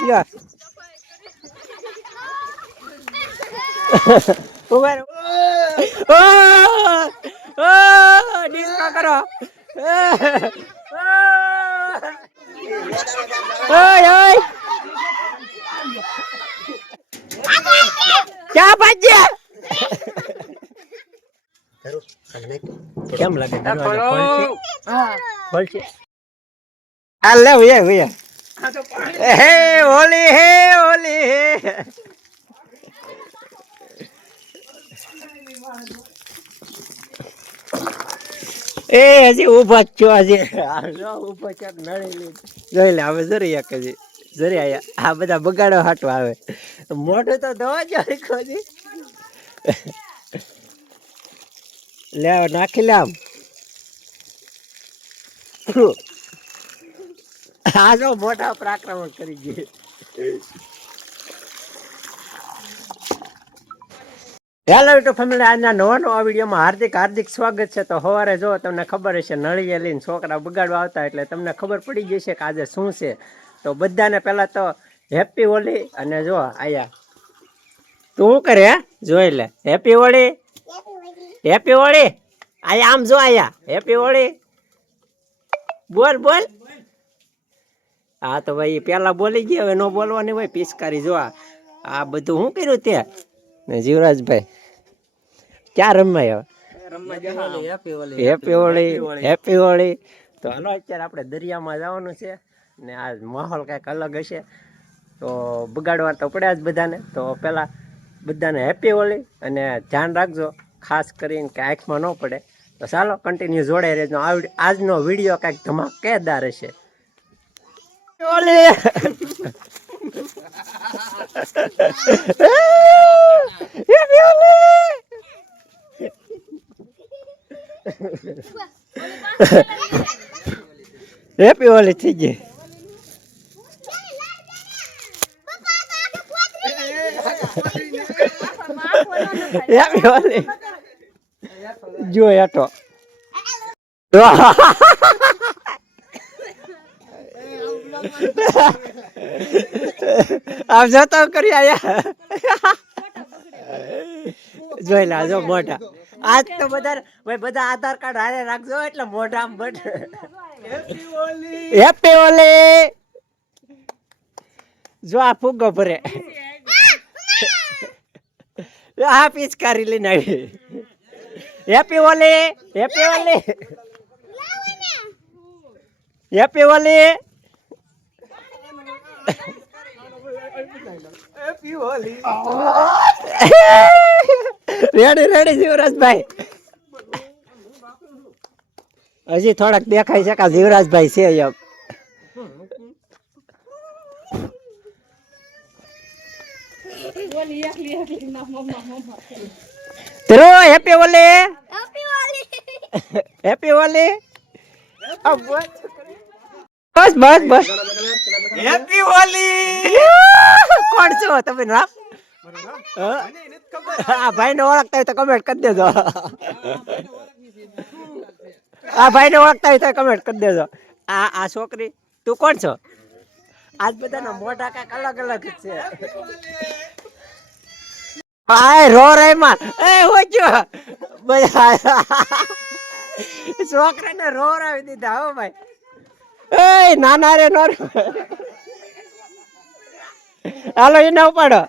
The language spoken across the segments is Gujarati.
લ્યો ઊભા. ઓ ડિસ્કો કરો ઓય ઓય ક્યાં ભાગ્યા કેમ લાગે દરવાજો ખોલશે ખોલશે આ લે ભૈયા ભૈયા હે, ઓલી હે ઓલી હે. એ હજી ઊભા છો, હજી. આ જો ઊભો છે નળી જોઈ લે, હવે જરી એક હજી. જરી આ બધા બગાડો હાટો આવે. મોઢું તો ધોવા જાય ખોજી લે નાખી લે આમ. આ જો મોટા પર આક્રમણ કરી ગયે હેલો યુટ્યુબ ફેમિલી આજના નવા નવા વિડીયોમાં હાર્દિક હાર્દિક સ્વાગત છે. તો સવારે જો તમને ખબર હશે નળીએ લઈને છોકરા બગાડવા આવતા એટલે તમને ખબર પડી જશે કે આજે શું છે. તો બધાને પહેલાં તો હેપી હોલી અને જો આયા. તું કરે? જોઈ લે. હેપી હોળી? હેપી હોળી? આયા, આમ જો આયા. હેપી હોળી? બોલ બોલ. હા, તો ભાઈ, પેલા બોલી ગયા, હવે ન બોલવાની હોય, પિચકારી જો આ બધું શું કર્યું તે? ને જીવરાજભાઈ, ક્યાં રમાય હવે? હેપી હોળી હેપી હોળી તો હાલો, અત્યારે આપણે દરિયામાં જવાનું છે, ને આ માહોલ કંઈક અલગ હશે. તો બગાડવા તો પડ્યા જ બધાને. તો પહેલાં બધાને હેપી હોળી અને ધ્યાન રાખજો, ખાસ કરીને કે આંખમાં ન પડે. તો ચાલો કન્ટિન્યુ જોડાઈ રહેજો. આજનો વીડિયો કંઈક ધમાકેદાર હશે. હોળી હેપી હોલી થઈ ગઈ હેપી હોલી જો હેઠો આમ જતો કરી આયા. જોઈ લા જો મોઢા. આજ તો બધા ભાઈ બધા આધાર કાર્ડ હારે રાખજો એટલે મોઢા આમ બટ હેપી ઓલી જો આ ફુગ્ગો ભરે. આ પિચકારી લઈને આવી. હેપી ઓલી હેપી ઓલી હેપી ઓલી રેડી રેડી જીવરાજભાઈ. હજી થોડાક દેખાય છે કે જીવરાજભાઈ છે એમ. ધ્રુવ હેપી ઓલી હેપી ઓલી બસ બસ બસ બસ. હેપી હોલી કોણ છો તમે? નામ? આ ભાઈ ને ઓળખતા હોય તો કમેન્ટ કરી દેજો. આ ભાઈ ને ઓળખતા હોય તો કમેન્ટ કરી દેજો. આ આ છોકરી તું કોણ છો? આજ બધાના મોટા કાંઈક અલગ અલગ છે. હાય રો રે માં. એ હું ગયો બધા છોકરાને રો રાવી દીધા હો ભાઈ. એ નાના રે નોર હાલો, એને ઉપાડો.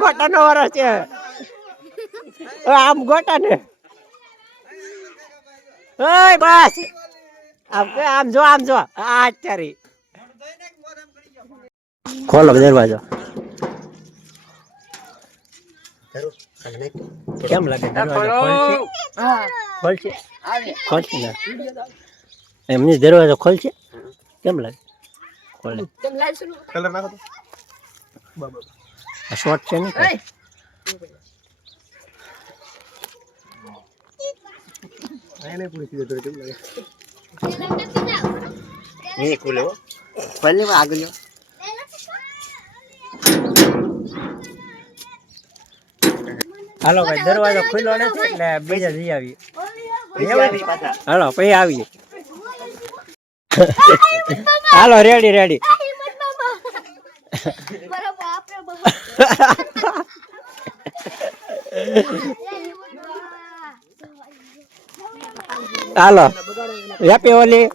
ગોટાનો વરસ છે. આમ ગોટા ને ઓય બસ. આમ આમ જો આમ જો. આ અત્યારે. ખોલો, દરવાજો. કેમ લાગે? દરવાજો ખોલશે? ખોલશે ને? એમની દરવાજો ખોલશે? કેમ લાગે? ખોલે. કલર નાખો તો. શોર્ટ છે ને? આને પૂરી કેમ લાગે? ખુલે આગળ. હાલો ભાઈ દરવાજો ખુલ્લો નથી એટલે બીજા જઈ આવીએ. હાલો પછી આવીએ. હાલો રેડી રેડી. હાલો હેપી હોલી.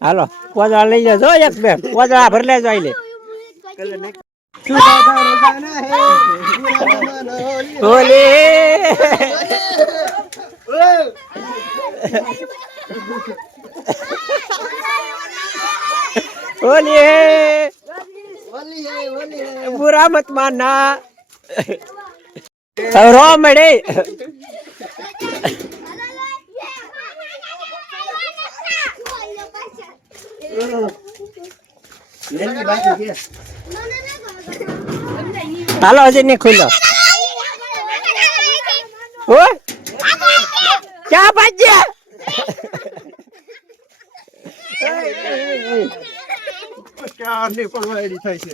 હાલો પોદળા લઈ જજો એક બે પોદળા ભર લેજો આઈ લે હોલી હોલી બુરા મત માનના રો મળે. હાલો હજી નહીં ખુલ્લો. ઓ? ક્યાં ભાજ્યા ક્યારની પણ વાયડી થાય છે.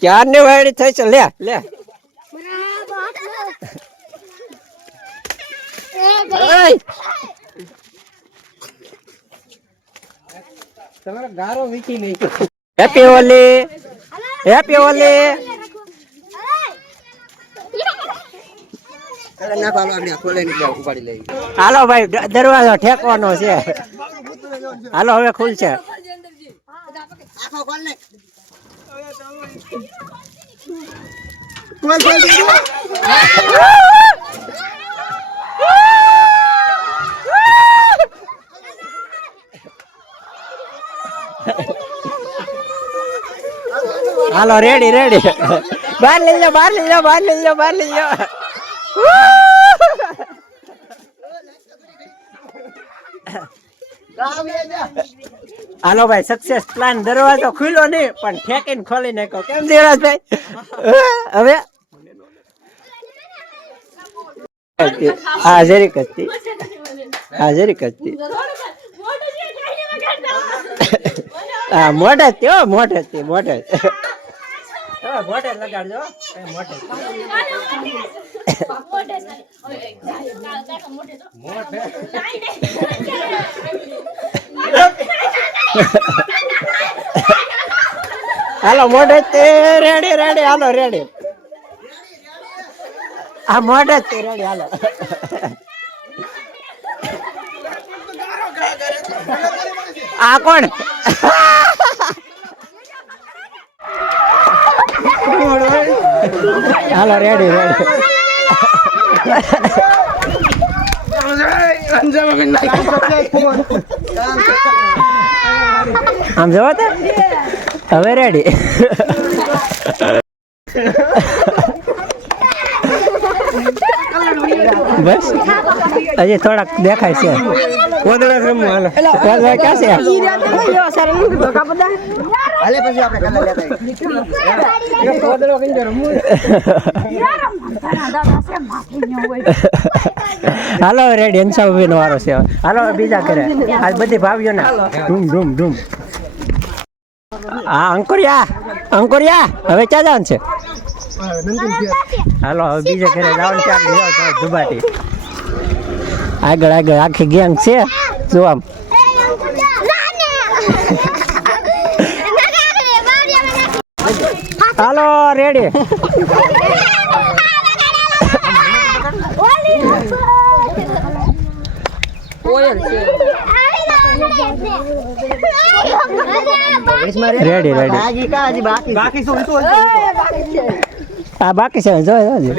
ક્યાં ને વાયડી થઈ છે? લે લે. તમારો ગારો વીખી નહીં. હેપી હોલી હેપી હોલી હાલો ભાઈ દરવાજો ઠેકવાનો છે. હાલો હવે ખુલશે. હાલો રેડી રેડી બહાર લઈ જાઓ બહાર લઈ જાઓ બહાર લઈ જાઓ બહાર લઈ જાઓ. હાલો ભાઈ સક્સેસ પ્લાન દરવાજો ખુલ્યો નહીં પણ ઠેકીને ખોલી નાખ્યો. કેમ દેવરાજભાઈ? હવે હા કરતી. હાજરી હતી હા મોઢે તે હો મોઢે તે મોઢે. મોઢે લગાડજો એ મોઢે જ. હાલો મોઢે તે રેડી રેડી હાલો રેડી. આ મોઢે જ તે રેડી હાલો. આ કોણ? હાલો રેડી રેડી. આમ જવા દે? હવે રેડી બસ. હજી થોડાક દેખાય છે. કોદળા રમવું હાલો. કોદળા ક્યાં છે? હાલે પછી આપણે કલર લેતા કોદળો કઈ જરો હાલો રેડી અંશાભાઈ નો વારો છે હાલો બીજા કરે આ બધી ભાવ્યો ને ધૂમ ધૂમ ધૂમ. હા, અંકુરિયા અંકુરિયા, હવે ક્યાં જવાનું છે? હાલો, હવે બીજે ઘરે જવાનું છે ગયો જાઓ ધુબાટી. આગળ આગળ, આખી ગેંગ છે. જો આમ. હાલો, રેડી. રેડી રેડી બાકી કા હજી બાકી બાકી શું હતું આ બાકી છે જો જો જો.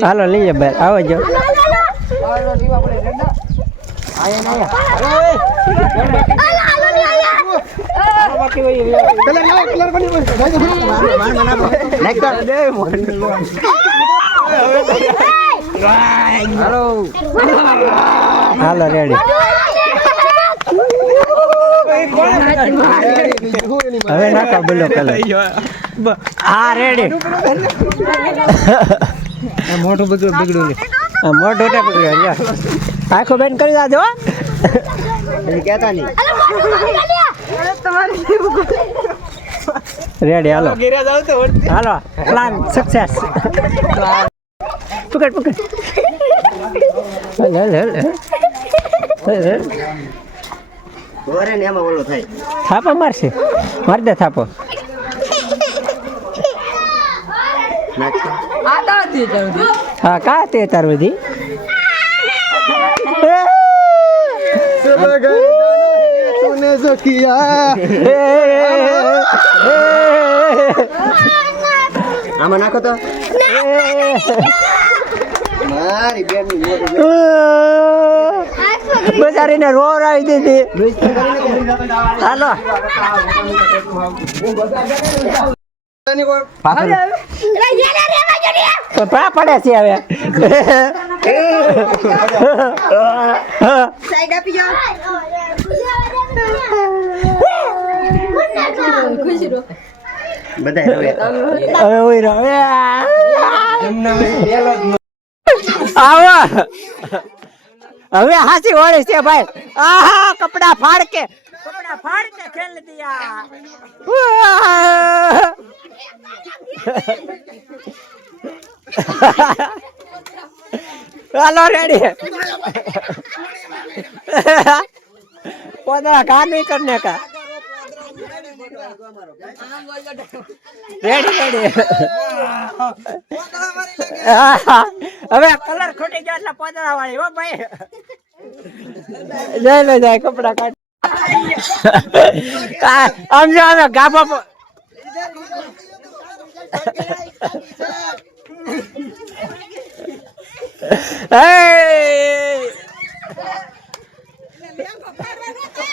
હાલો લઈએ બેન આવો જો કલર લાવો કલર બની માર કલર નાખો હાલો હાલો રેડી હવે નાખો બોલો કલર હા રેડી મોટું બધું બગડ્યું ને મોઢું ને પકડ્યો આખો બેન કરી દાદો કહેતા નહીં. રેડી હાલો. ઘેરે જાવ તો હાલો પ્લાન સક્સેસ પકડ પકડ. હાલ હાલ. હાલ. હાલ ને એમાં ઓલો થાય. થાપા મારશે. મારી દે થાપો. હા કા તે તાર બધી તૂને જો કિયા આમાં નાખો તો. મારી બેનની બજારીને રોર આવી દીધી. હાલો. પડે છે હવે. સાઈડ આપી જાઓ બધા હવે આવો. હવે હાસી ઓળી છે ભાઈ. આહા કપડા ફાડ કે. કપડા ફાડ કે ખેલ દિયા. ઉઆ. હાલો રેડી. પોદા કા નહીં કરને કા? રેડી રેડી હવે કલર ખૂટી ગયો એટલે પોદળા વાળી હો ભાઈ જઈ લે જાય કપડા કાઢ આમ જો અમે ગાભા Hey!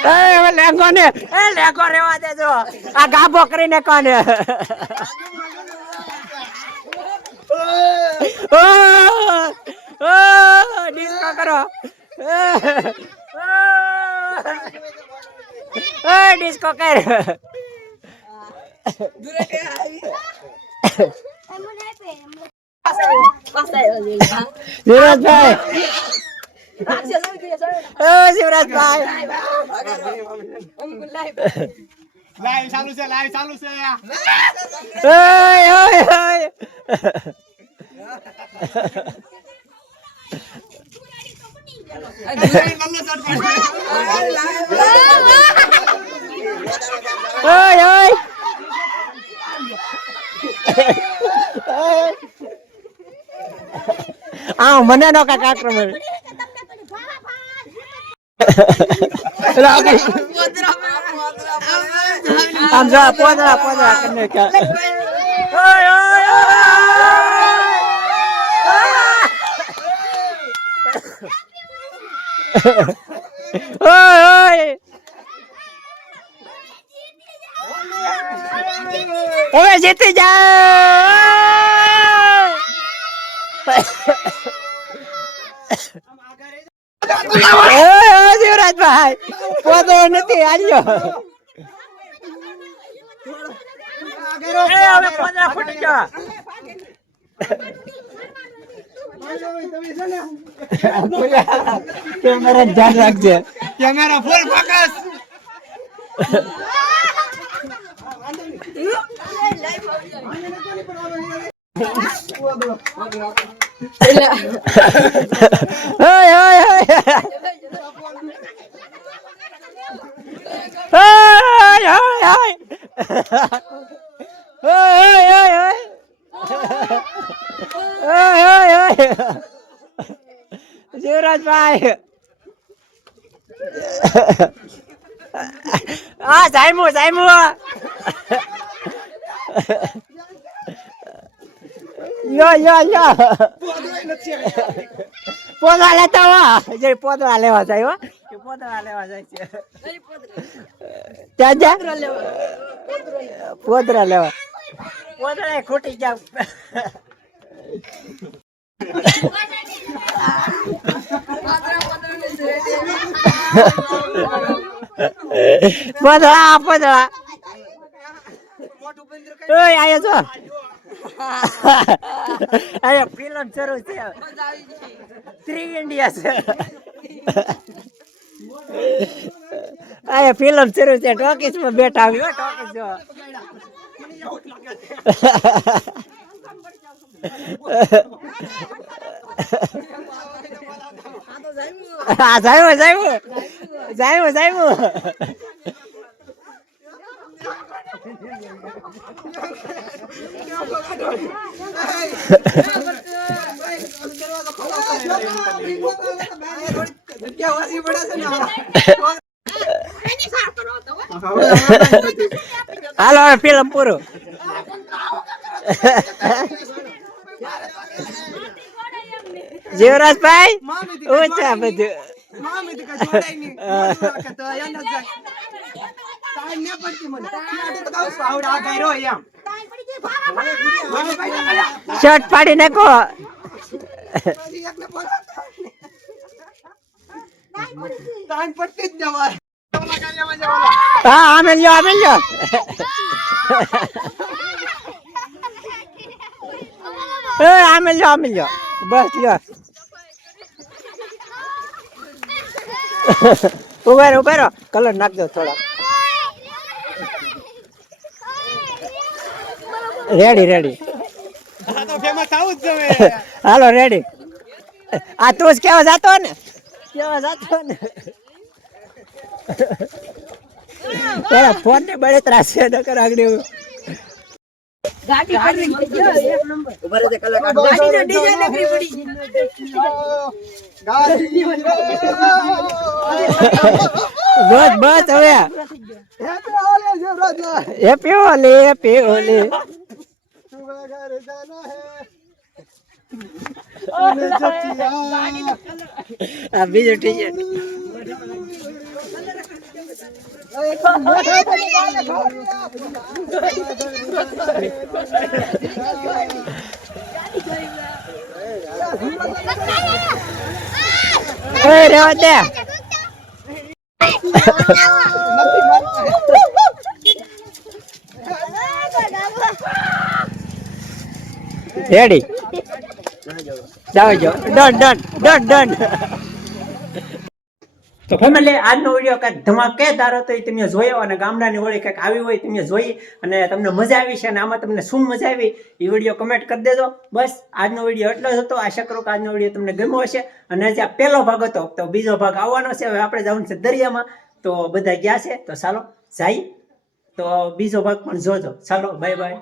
એ હવે લેંગો ને. એ લેંગો રેવા દેજો. આ ગાભો કરીને કોને? ઓ ઓ ડિસ્કો કરો. એ ડિસ્કો કર. શિવરાજભાઈ ઓ શિવરાજભાઈ. લાઈવ ચાલુ આ મને નો કાકા આક્રમણ આમ જા પોદરા પોદરા કને કા ઓય ઓય ઓય હવે જીતી જા ભાઈ. પોતો નથી આલ્યો. કેમેરા ધ્યાન રાખજે. કેમેરા ફૂલ ફોકસ ઓય ઓય ઓય ઓય ઓય ઓય ઓય ઓય ઓય ઓય ઓય ઓય શિવરાજભાઈ આ સાઈમુ સાઈમુ યો યો યો પોદળા લેતા હો જે પોદવા લેવા જાય હો. કે પોદવા લેવા જાય છે. ત્યાં જા. પોદરા લેવા. પોદરા ખોટી જાવ. પોદળા પોદળા ઓય આયો છો અહીંયા ફિલ્મ શરૂ છે. થ્રી ઇન્ડિયા છે. અરે ફિલ્મ શરૂ છે. ટોકીસમાં બેઠા આવ્યો ટોકીસ જો. હા જાય જાય જાય જાયું હાલો હવે ફિલ્મ પૂરું. જીવરાજભાઈ ઓછા બધું? શર્ટ પાડી નાખો હા, આમે લ્યો આમે લ્યો. એ, આમે લ્યો આમે લ્યો. બસ, લ્યો. ઊભા ઉભેરો કલર નાખજો થોડા. રેડી રેડી આ તો ફેમસ આવું જ તમે હાલો રેડી આ તું જ કેવા જતો ને? કેવા જતો ને? પેલા ફોન ને બળે ત્રાસ છે નકર આગળ એવું. બસ બસ હવે. હેપી હોલી હેપી હોલી આ બીજું ટીચર એ રેવા દે રેડી જાઓ ડન ડન ડન ડન તો ફેમિલી, આજનો વીડિયો કંઈક ધમાકેદાર હતો, એ તમે જોયો અને ગામડાની હોળી કંઈક આવી હોય, તમે જોઈ અને તમને મજા આવી છે અને આમાં તમને શું મજા આવી, એ વીડિયો કમેન્ટ કરી દેજો. બસ, આજનો વીડિયો એટલો જ હતો. આશા કરું કે આજનો વીડિયો તમને ગમ્યો હશે. અને જે આ પહેલો ભાગ હતો, તો બીજો ભાગ આવવાનો છે. હવે આપણે જવાનું છે દરિયામાં. તો બધા ગયા છે. તો ચાલો, જાય. તો બીજો ભાગ પણ જોજો. ચાલો બાય બાય